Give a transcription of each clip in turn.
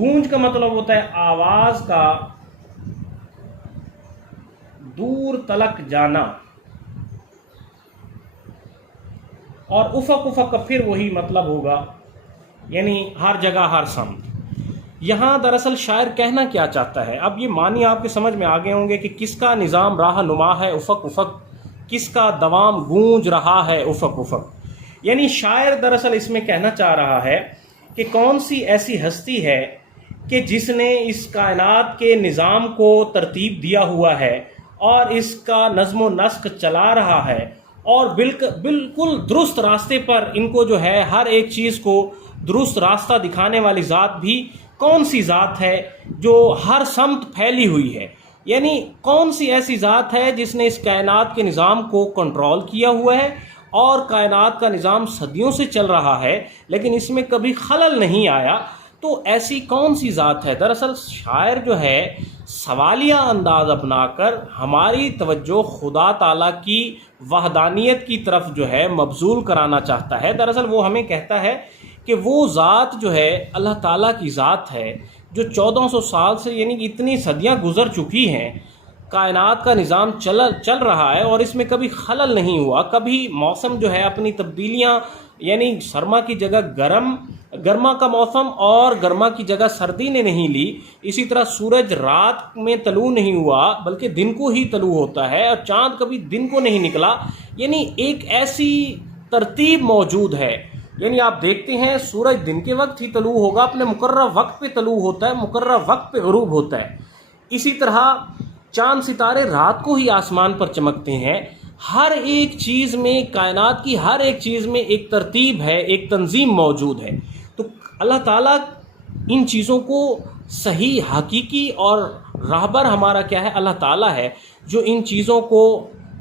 گونج کا مطلب ہوتا ہے آواز کا دور تلک جانا، اور افق، افق کا پھر وہی مطلب ہوگا، یعنی ہر جگہ ہر سمت۔ یہاں دراصل شاعر کہنا کیا چاہتا ہے، اب یہ معنی آپ کے سمجھ میں آگے ہوں گے کہ کس کا نظام راہ نما ہے افق افق، کس کا دوام گونج رہا ہے افق افق۔ یعنی شاعر دراصل اس میں کہنا چاہ رہا ہے کہ کون سی ایسی ہستی ہے کہ جس نے اس کائنات کے نظام کو ترتیب دیا ہوا ہے اور اس کا نظم و نسق چلا رہا ہے، اور بالکل درست راستے پر ان کو جو ہے ہر ایک چیز کو درست راستہ دکھانے والی ذات بھی کون سی ذات ہے جو ہر سمت پھیلی ہوئی ہے۔ یعنی کون سی ایسی ذات ہے جس نے اس کائنات کے نظام کو کنٹرول کیا ہوا ہے، اور کائنات کا نظام صدیوں سے چل رہا ہے لیکن اس میں کبھی خلل نہیں آیا، تو ایسی کون سی ذات ہے؟ دراصل شاعر جو ہے سوالیہ انداز اپنا کر ہماری توجہ خدا تعالیٰ کی وحدانیت کی طرف جو ہے مبذول کرانا چاہتا ہے۔ دراصل وہ ہمیں کہتا ہے کہ وہ ذات جو ہے اللہ تعالیٰ کی ذات ہے جو 1400 سال سے، یعنی کہ اتنی صدیاں گزر چکی ہیں، کائنات کا نظام چل رہا ہے اور اس میں کبھی خلل نہیں ہوا، کبھی موسم جو ہے اپنی تبدیلیاں، یعنی سرما کی جگہ گرما کا موسم اور گرما کی جگہ سردی نے نہیں لی، اسی طرح سورج رات میں طلوع نہیں ہوا بلکہ دن کو ہی طلوع ہوتا ہے، اور چاند کبھی دن کو نہیں نکلا۔ یعنی ایک ایسی ترتیب موجود ہے، یعنی آپ دیکھتے ہیں سورج دن کے وقت ہی طلوع ہوگا، اپنے مقررہ وقت پہ طلوع ہوتا ہے، مقررہ وقت پہ غروب ہوتا ہے۔ اسی طرح چاند ستارے رات کو ہی آسمان پر چمکتے ہیں۔ ہر ایک چیز میں، کائنات کی ہر ایک چیز میں ایک ترتیب ہے، ایک تنظیم موجود ہے۔ تو اللہ تعالیٰ ان چیزوں کو صحیح، حقیقی اور راہبر ہمارا کیا ہے؟ اللہ تعالیٰ ہے، جو ان چیزوں کو،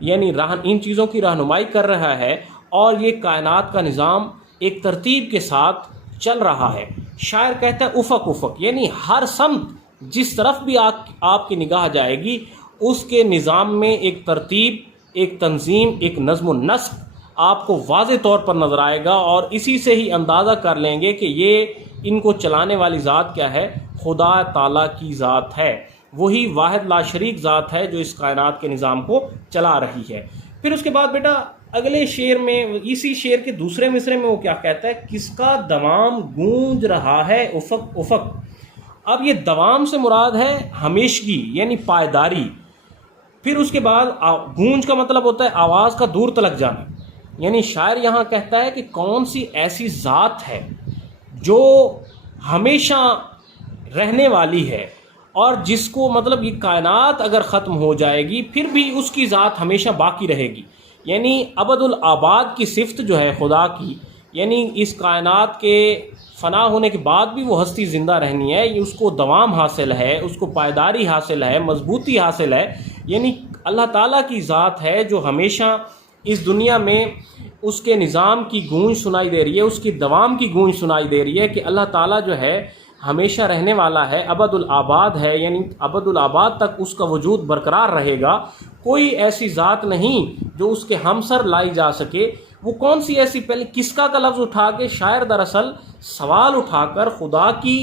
یعنی ان چیزوں کی رہنمائی کر رہا ہے، اور یہ کائنات کا نظام ایک ترتیب کے ساتھ چل رہا ہے۔ شاعر کہتا ہے افق افق، یعنی ہر سمت، جس طرف بھی آپ کی نگاہ جائے گی اس کے نظام میں ایک ترتیب، ایک تنظیم، ایک نظم و نسق آپ کو واضح طور پر نظر آئے گا، اور اسی سے ہی اندازہ کر لیں گے کہ یہ ان کو چلانے والی ذات کیا ہے؟ خدا تعالیٰ کی ذات ہے، وہی واحد لا شریک ذات ہے جو اس کائنات کے نظام کو چلا رہی ہے۔ پھر اس کے بعد بیٹا اگلے شعر میں، اسی شعر کے دوسرے مصرے میں وہ کیا کہتا ہے؟ کس کا دوام گونج رہا ہے افق افق۔ اب یہ دوام سے مراد ہے ہمیشگی، یعنی پائیداری۔ پھر اس کے بعد گونج کا مطلب ہوتا ہے آواز کا دور تلک جانا، یعنی شاعر یہاں کہتا ہے کہ کون سی ایسی ذات ہے جو ہمیشہ رہنے والی ہے، اور جس کو مطلب یہ کائنات اگر ختم ہو جائے گی پھر بھی اس کی ذات ہمیشہ باقی رہے گی، یعنی ابد الآباد کی صفت جو ہے خدا کی، یعنی اس کائنات کے فنا ہونے کے بعد بھی وہ ہستی زندہ رہنی ہے، اس کو دوام حاصل ہے، اس کو پائیداری حاصل ہے، مضبوطی حاصل ہے، یعنی اللہ تعالیٰ کی ذات ہے جو ہمیشہ اس دنیا میں اس کے نظام کی گونج سنائی دے رہی ہے، اس کی دوام کی گونج سنائی دے رہی ہے کہ اللہ تعالیٰ جو ہے ہمیشہ رہنے والا ہے، ابد الآباد ہے، یعنی ابد الآباد تک اس کا وجود برقرار رہے گا، کوئی ایسی ذات نہیں جو اس کے ہمسر لائی جا سکے۔ وہ کون سی ایسی، پہلے کس کا لفظ اٹھا کے شاعر دراصل سوال اٹھا کر خدا کی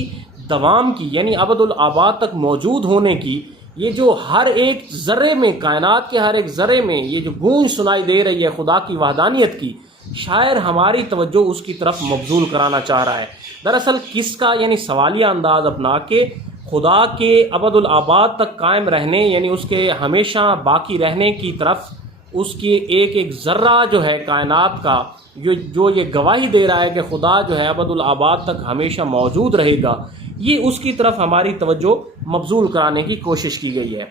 دوام کی، یعنی ابد الآباد تک موجود ہونے کی، یہ جو ہر ایک ذرے میں، کائنات کے ہر ایک ذرے میں یہ جو گونج سنائی دے رہی ہے خدا کی وحدانیت کی، شاعر ہماری توجہ اس کی طرف مبذول کرانا چاہ رہا ہے۔ دراصل کس کا، یعنی سوالیہ انداز اپنا کے خدا کے ابد الآباد تک قائم رہنے، یعنی اس کے ہمیشہ باقی رہنے کی طرف، اس کی ایک ایک ذرہ جو ہے کائنات کا، جو یہ گواہی دے رہا ہے کہ خدا جو ہے ابد الآباد تک ہمیشہ موجود رہے گا، یہ اس کی طرف ہماری توجہ مبذول کرانے کی کوشش کی گئی ہے۔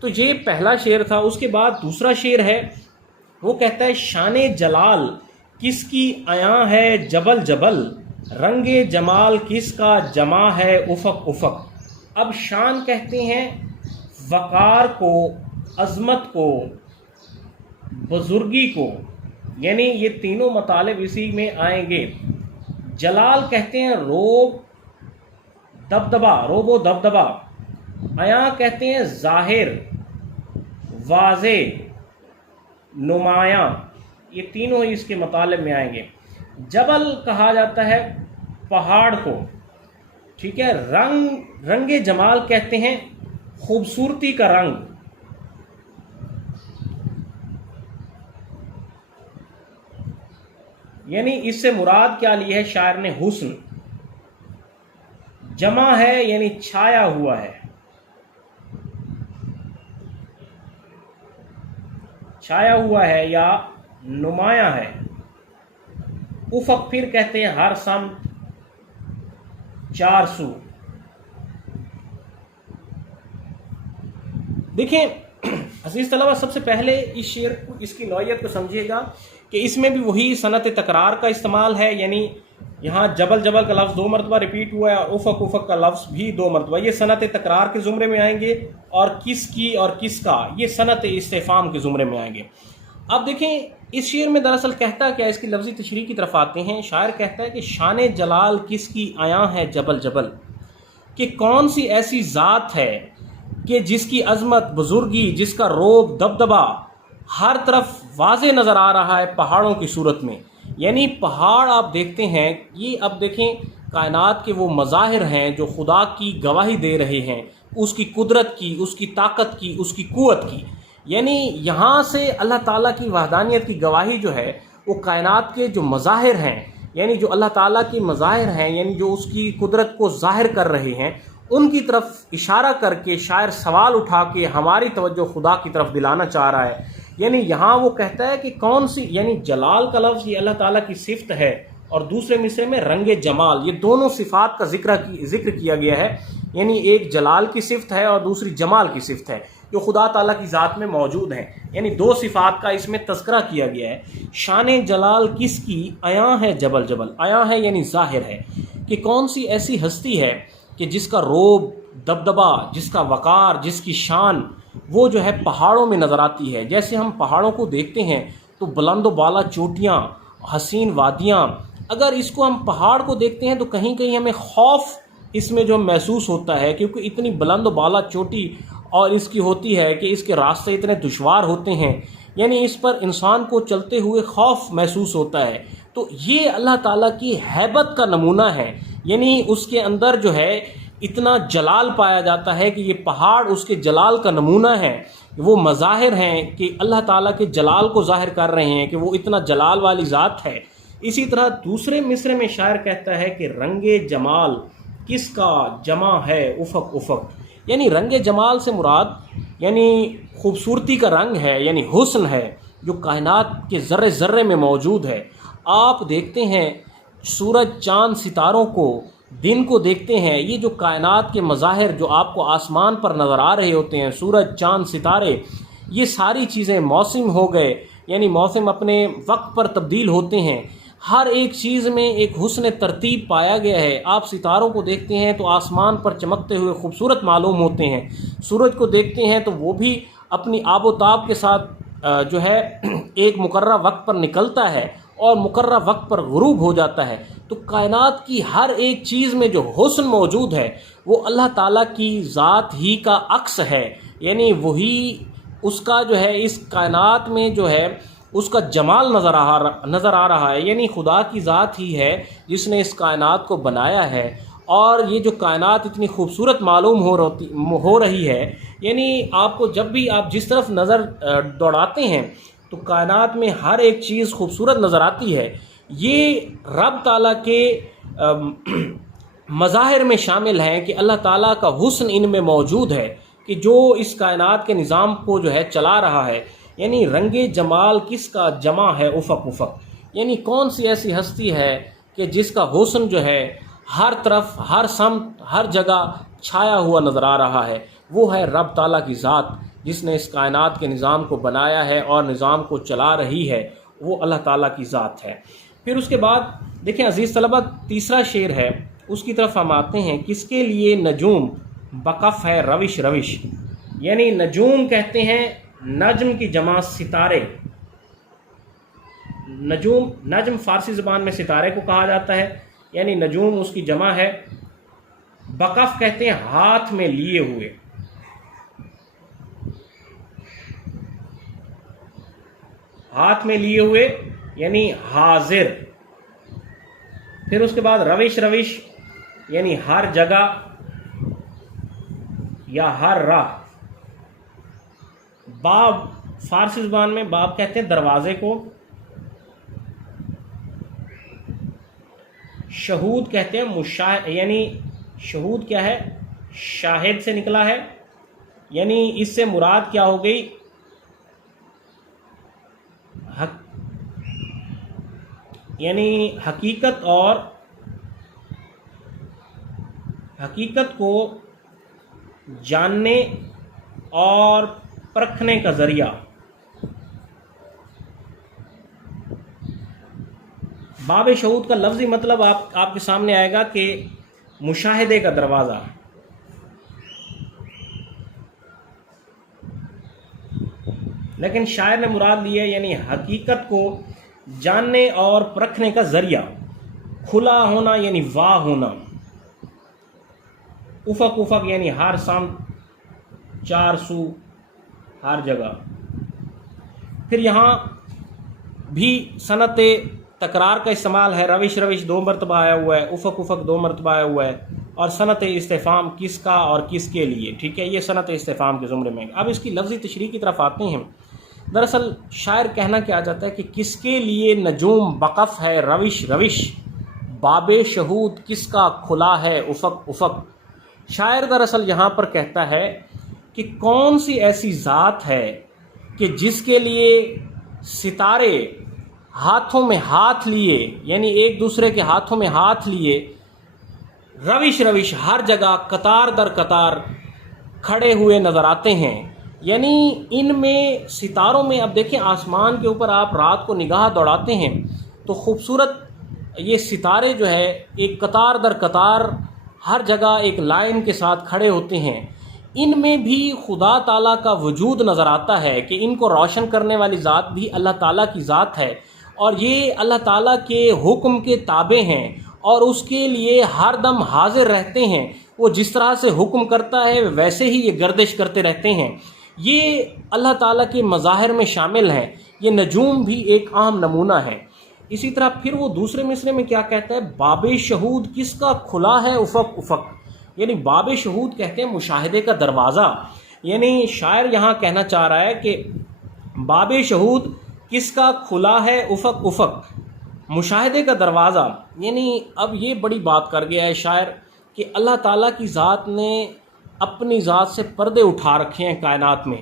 تو یہ پہلا شعر تھا۔ اس کے بعد دوسرا شعر ہے، وہ کہتا ہے شان جلال کس کی عیاں ہے جبل جبل، رنگ جمال کس کا جمع ہے افق افق۔ اب شان کہتے ہیں وقار کو، عظمت کو، بزرگی کو، یعنی یہ تینوں مطالب اسی میں آئیں گے۔ جلال کہتے ہیں روب، دبدبا، روب و دبدبا۔ عیاں کہتے ہیں ظاہر، واضح، نمایاں، یہ تینوں ہی اس کے مطالب میں آئیں گے۔ جبل کہا جاتا ہے پہاڑ کو، ٹھیک ہے، رنگ جمال کہتے ہیں خوبصورتی کا رنگ. یعنی اس سے مراد کیا لی ہے شاعر نے؟ حسن. جمع ہے یعنی چھایا ہوا ہے، چھایا ہوا ہے یا نمایاں ہے. افق پھر کہتے ہیں ہر سمت، چار سو. دیکھیں عزیز طلبہ، سب سے پہلے اس شعر کو، اس کی نوعیت کو سمجھیے گا کہ اس میں بھی وہی صنعت تکرار کا استعمال ہے. یعنی یہاں جبل جبل کا لفظ 2 مرتبہ ریپیٹ ہوا ہے اور افق افق کا لفظ بھی 2 مرتبہ. یہ صنعت تکرار کے زمرے میں آئیں گے، اور کس کی اور کس کا یہ صنعت استفہام کے زمرے میں آئیں گے. اب دیکھیں اس شعر میں دراصل کہتا کیا، اس کی لفظی تشریح کی طرف آتے ہیں. شاعر کہتا ہے کہ شان جلال کس کی عیاں ہے جبل جبل، کہ کون سی ایسی ذات ہے کہ جس کی عظمت، بزرگی، جس کا روب، دبدبا ہر طرف واضح نظر آ رہا ہے پہاڑوں کی صورت میں. یعنی پہاڑ آپ دیکھتے ہیں، یہ اب دیکھیں کائنات کے وہ مظاہر ہیں جو خدا کی گواہی دے رہے ہیں، اس کی قدرت کی، اس کی طاقت کی، اس کی قوت کی. یعنی یہاں سے اللہ تعالیٰ کی وحدانیت کی گواہی جو ہے وہ کائنات کے جو مظاہر ہیں، یعنی جو اللہ تعالیٰ کی مظاہر ہیں، یعنی جو اس کی قدرت کو ظاہر کر رہے ہیں، ان کی طرف اشارہ کر کے شاعر سوال اٹھا کے ہماری توجہ خدا کی طرف دلانا چاہ رہا ہے. یعنی یہاں وہ کہتا ہے کہ کون سی، یعنی جلال کا لفظ یہ اللہ تعالیٰ کی صفت ہے، اور دوسرے مصرے میں رنگ جمال، یہ دونوں صفات کا ذکر کیا گیا ہے. یعنی ایک جلال کی صفت ہے اور دوسری جمال کی صفت ہے جو خدا تعالیٰ کی ذات میں موجود ہیں. یعنی 2 صفات کا اس میں تذکرہ کیا گیا ہے. شان جلال کس کی عیاں ہے جبل جبل، عیاں ہے یعنی ظاہر ہے، کہ کون سی ایسی ہستی ہے کہ جس کا روب، دبدبا، جس کا وقار، جس کی شان وہ جو ہے پہاڑوں میں نظر آتی ہے. جیسے ہم پہاڑوں کو دیکھتے ہیں تو بلند و بالا چوٹیاں، حسین وادیاں، اگر اس کو ہم پہاڑ کو دیکھتے ہیں تو کہیں کہیں ہمیں خوف اس میں جو محسوس ہوتا ہے، کیونکہ اتنی بلند و بالا چوٹی اور اس کی ہوتی ہے کہ اس کے راستے اتنے دشوار ہوتے ہیں. یعنی اس پر انسان کو چلتے ہوئے خوف محسوس ہوتا ہے. تو یہ اللہ تعالیٰ کی ہیبت کا نمونہ ہے. یعنی اس کے اندر جو ہے اتنا جلال پایا جاتا ہے کہ یہ پہاڑ اس کے جلال کا نمونہ ہے. وہ مظاہر ہیں کہ اللہ تعالیٰ کے جلال کو ظاہر کر رہے ہیں کہ وہ اتنا جلال والی ذات ہے. اسی طرح دوسرے مصرے میں شاعر کہتا ہے کہ رنگ جمال کس کا جمع ہے افق افق. یعنی رنگ جمال سے مراد یعنی خوبصورتی کا رنگ ہے، یعنی حسن ہے جو کائنات کے ذرے ذرے میں موجود ہے. آپ دیکھتے ہیں سورج، چاند، ستاروں کو، دن کو دیکھتے ہیں، یہ جو کائنات کے مظاہر جو آپ کو آسمان پر نظر آ رہے ہوتے ہیں، سورج، چاند، ستارے، یہ ساری چیزیں موسم ہو گئے، یعنی موسم اپنے وقت پر تبدیل ہوتے ہیں. ہر ایک چیز میں ایک حسن ترتیب پایا گیا ہے. آپ ستاروں کو دیکھتے ہیں تو آسمان پر چمکتے ہوئے خوبصورت معلوم ہوتے ہیں. سورج کو دیکھتے ہیں تو وہ بھی اپنی آب و تاب کے ساتھ جو ہے ایک مقررہ وقت پر نکلتا ہے اور مقررہ وقت پر غروب ہو جاتا ہے. تو کائنات کی ہر ایک چیز میں جو حسن موجود ہے وہ اللہ تعالیٰ کی ذات ہی کا عکس ہے. یعنی وہی اس کا جو ہے اس کائنات میں جو ہے اس کا جمال نظر آ رہا ہے. یعنی خدا کی ذات ہی ہے جس نے اس کائنات کو بنایا ہے. اور یہ جو کائنات اتنی خوبصورت معلوم ہو رہی ہے، یعنی آپ کو جب بھی آپ جس طرف نظر دوڑاتے ہیں تو کائنات میں ہر ایک چیز خوبصورت نظر آتی ہے. یہ رب تعالیٰ کے مظاہر میں شامل ہیں کہ اللہ تعالیٰ کا حسن ان میں موجود ہے کہ جو اس کائنات کے نظام کو جو ہے چلا رہا ہے. یعنی رنگ جمال کس کا جمع ہے افق افق. یعنی کون سی ایسی ہستی ہے کہ جس کا حسن جو ہے ہر طرف، ہر سمت، ہر جگہ چھایا ہوا نظر آ رہا ہے. وہ ہے رب تعالیٰ کی ذات جس نے اس کائنات کے نظام کو بنایا ہے اور نظام کو چلا رہی ہے. وہ اللہ تعالیٰ کی ذات ہے. پھر اس کے بعد دیکھیں عزیز طلبہ، تیسرا شعر ہے، اس کی طرف ہم آتے ہیں. کس کے لیے نجوم بقف ہے روش روش. یعنی نجوم کہتے ہیں نجم کی جمع ستارے. نجم فارسی زبان میں ستارے کو کہا جاتا ہے. یعنی نجوم اس کی جمع ہے. بقف کہتے ہیں ہاتھ میں لیے ہوئے. ہاتھ میں لیے ہوئے یعنی حاضر. پھر اس کے بعد روش روش یعنی ہر جگہ یا ہر راہ. باب فارسی زبان میں باب کہتے ہیں دروازے کو. شہود کہتے ہیں یعنی شہود کیا ہے؟ شاہد سے نکلا ہے. یعنی اس سے مراد کیا ہو گئی؟ یعنی حقیقت کو جاننے اور پرکھنے کا ذریعہ. باب شہود کا لفظی مطلب آپ کے سامنے آئے گا کہ مشاہدے کا دروازہ. لیکن شاعر نے مراد لی ہے یعنی حقیقت کو جاننے اور پرکھنے کا ذریعہ. کھلا ہونا یعنی واہ ہونا. افق یعنی ہر سمت، چار سو، ہر جگہ. پھر یہاں بھی صنعت تکرار کا استعمال ہے. روش دو مرتبہ آیا ہوا ہے، افق دو مرتبہ آیا ہوا ہے، اور صنعت استفہام کس کا اور کس کے لیے. ٹھیک ہے، یہ صنعت استفہام کے زمرے میں. اب اس کی لفظی تشریح کی طرف آتے ہیں. دراصل شاعر کہنا کیا چاہتا ہے کہ کس کے لیے نجوم بقف ہے روش، باب شہود کس کا کھلا ہے افق. شاعر دراصل یہاں پر کہتا ہے کہ کون سی ایسی ذات ہے کہ جس کے لیے ستارے ہاتھوں میں ہاتھ لیے، یعنی ایک دوسرے کے ہاتھوں میں ہاتھ لیے، روش ہر جگہ قطار در قطار کھڑے ہوئے نظر آتے ہیں. یعنی ان میں ستاروں میں، اب دیکھیں آسمان کے اوپر آپ رات کو نگاہ دوڑاتے ہیں تو خوبصورت یہ ستارے جو ہے ایک قطار در قطار ہر جگہ ایک لائن کے ساتھ کھڑے ہوتے ہیں. ان میں بھی خدا تعالیٰ کا وجود نظر آتا ہے کہ ان کو روشن کرنے والی ذات بھی اللہ تعالیٰ کی ذات ہے، اور یہ اللہ تعالیٰ کے حکم کے تابع ہیں اور اس کے لیے ہر دم حاضر رہتے ہیں. وہ جس طرح سے حکم کرتا ہے ویسے ہی یہ گردش کرتے رہتے ہیں. یہ اللہ تعالیٰ کے مظاہر میں شامل ہیں. یہ نجوم بھی ایک عام نمونہ ہے. اسی طرح پھر وہ دوسرے مصرے میں کیا کہتا ہے؟ باب شہود کس کا کھلا ہے افق. یعنی باب شہود کہتے ہیں مشاہدے کا دروازہ. یعنی شاعر یہاں کہنا چاہ رہا ہے کہ باب شہود کس کا کھلا ہے افق، مشاہدے کا دروازہ. یعنی اب یہ بڑی بات کر گیا ہے شاعر کہ اللہ تعالیٰ کی ذات نے اپنی ذات سے پردے اٹھا رکھے ہیں کائنات میں.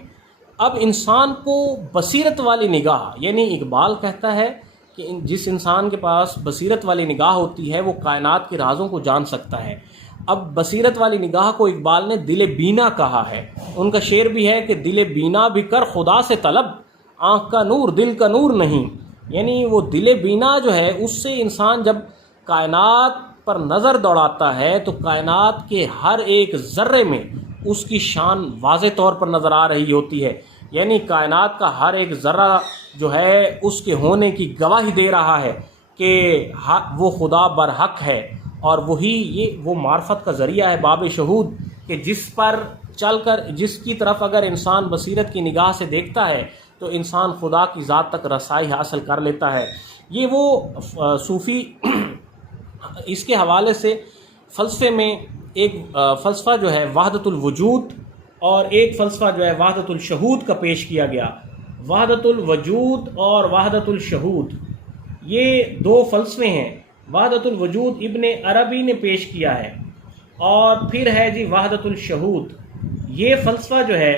اب انسان کو بصیرت والی نگاہ، یعنی اقبال کہتا ہے کہ جس انسان کے پاس بصیرت والی نگاہ ہوتی ہے وہ کائنات کے رازوں کو جان سکتا ہے. اب بصیرت والی نگاہ کو اقبال نے دل بینا کہا ہے. ان کا شعر بھی ہے کہ دل بینا بھی کر خدا سے طلب، آنکھ کا نور دل کا نور نہیں. یعنی وہ دل بینا جو ہے اس سے انسان جب کائنات پر نظر دوڑاتا ہے تو کائنات کے ہر ایک ذرے میں اس کی شان واضح طور پر نظر آ رہی ہوتی ہے. یعنی کائنات کا ہر ایک ذرہ جو ہے اس کے ہونے کی گواہی دے رہا ہے کہ وہ خدا برحق ہے. اور وہ معرفت کا ذریعہ ہے باب شہود، کہ جس پر چل کر جس کی طرف اگر انسان بصیرت کی نگاہ سے دیکھتا ہے تو انسان خدا کی ذات تک رسائی حاصل کر لیتا ہے. یہ وہ صوفی اس کے حوالے سے فلسفے میں ایک فلسفہ جو ہے وحدت الوجود اور ایک فلسفہ جو ہے وحدت الشہود کا پیش کیا گیا. وحدت الوجود اور وحدت الشہود یہ دو فلسفے ہیں. وحدت الوجود ابن عربی نے پیش کیا ہے، اور پھر ہے جی وحدت الشہود. یہ فلسفہ جو ہے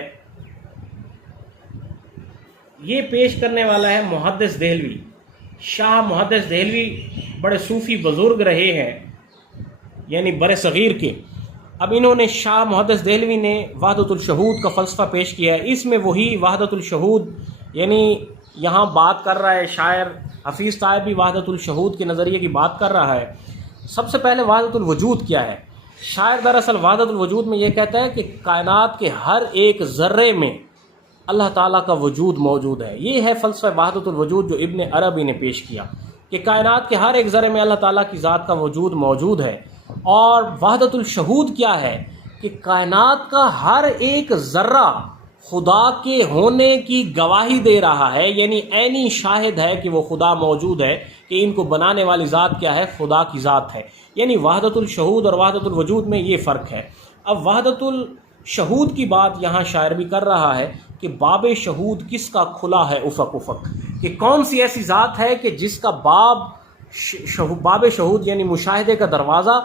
یہ پیش کرنے والا ہے محدث دہلوی. شاہ محدث دہلوی بڑے صوفی بزرگ رہے ہیں یعنی بر صغیر کے. اب انہوں نے شاہ محدث دہلوی نے وحدت الشہود کا فلسفہ پیش کیا ہے. اس میں وہی وحدت الشہود یعنی یہاں بات کر رہا ہے شاعر. حفیظ طائب بھی وحدت الشہود کے نظریے کی بات کر رہا ہے. سب سے پہلے وحدت الوجود کیا ہے؟ شاعر دراصل وحدت الوجود میں یہ کہتا ہے کہ کائنات کے ہر ایک ذرے میں اللہ تعالیٰ کا وجود موجود ہے. یہ ہے فلسفہ وحدت الوجود جو ابن عربی نے پیش کیا کہ کائنات کے ہر ایک ذرے میں اللہ تعالیٰ کی ذات کا وجود موجود ہے. اور وحدت الشہود کیا ہے؟ کہ کائنات کا ہر ایک ذرہ خدا کے ہونے کی گواہی دے رہا ہے، یعنی عینی شاہد ہے کہ وہ خدا موجود ہے، کہ ان کو بنانے والی ذات کیا ہے؟ خدا کی ذات ہے. یعنی وحدت الشہود اور وحدت الوجود میں یہ فرق ہے. اب وحدت الشہود کی بات یہاں شاعر بھی کر رہا ہے کہ باب شہود کس کا کھلا ہے افق افق، کہ کون سی ایسی ذات ہے کہ جس کا باب شہود یعنی مشاہدے کا دروازہ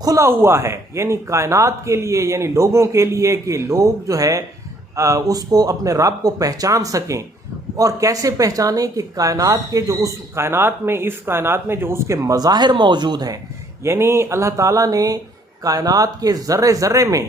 کھلا ہوا ہے، یعنی کائنات کے لیے، یعنی لوگوں کے لیے، کہ لوگ جو ہے اس کو اپنے رب کو پہچان سکیں. اور کیسے پہچانیں؟ کہ کائنات کے جو اس کائنات میں جو اس کے مظاہر موجود ہیں، یعنی اللہ تعالیٰ نے کائنات کے ذرے ذرے میں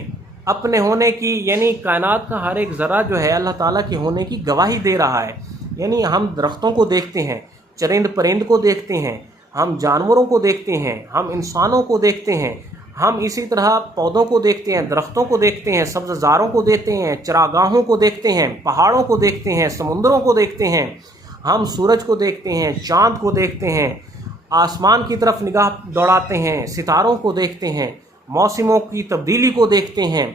اپنے ہونے کی، یعنی کائنات کا ہر ایک ذرہ جو ہے اللہ تعالیٰ کے ہونے کی گواہی دے رہا ہے. یعنی ہم درختوں کو دیکھتے ہیں، چرند پرند کو دیکھتے ہیں، ہم جانوروں کو دیکھتے ہیں، ہم انسانوں کو دیکھتے ہیں، ہم اسی طرح پودوں کو دیکھتے ہیں، درختوں کو دیکھتے ہیں، سبززاروں کو دیکھتے ہیں، چراگاہوں کو دیکھتے ہیں، پہاڑوں کو دیکھتے ہیں، سمندروں کو دیکھتے ہیں، ہم سورج کو دیکھتے ہیں، چاند کو دیکھتے ہیں، آسمان کی طرف نگاہ دوڑاتے ہیں، ستاروں کو دیکھتے ہیں، موسموں کی تبدیلی کو دیکھتے ہیں.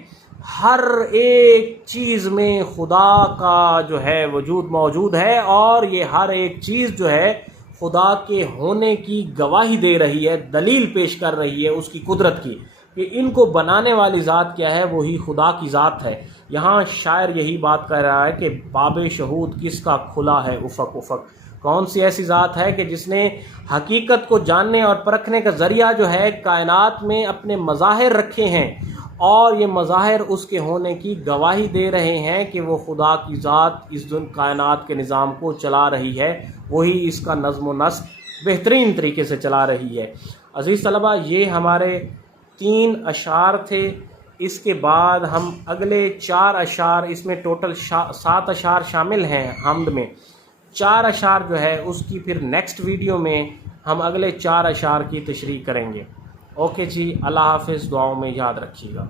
ہر ایک چیز میں خدا کا جو ہے وجود موجود ہے، اور یہ ہر ایک چیز جو ہے خدا کے ہونے کی گواہی دے رہی ہے، دلیل پیش کر رہی ہے اس کی قدرت کی، کہ ان کو بنانے والی ذات کیا ہے؟ وہی خدا کی ذات ہے. یہاں شاعر یہی بات کہہ رہا ہے کہ باب شہود کس کا کھلا ہے افق افق، کون سی ایسی ذات ہے کہ جس نے حقیقت کو جاننے اور پرکھنے کا ذریعہ جو ہے کائنات میں اپنے مظاہر رکھے ہیں، اور یہ مظاہر اس کے ہونے کی گواہی دے رہے ہیں کہ وہ خدا کی ذات اس کائنات کے نظام کو چلا رہی ہے، وہی اس کا نظم و نسق بہترین طریقے سے چلا رہی ہے. عزیز طلبہ، یہ ہمارے 3 اشعار تھے. اس کے بعد ہم اگلے 4 اشعار، اس میں ٹوٹل 7 اشعار شامل ہیں حمد میں، 4 اشعار جو ہے اس کی پھر نیکسٹ ویڈیو میں ہم اگلے 4 اشعار کی تشریح کریں گے. اوکے جی، اللہ حافظ، دعاؤں میں یاد رکھیے گا.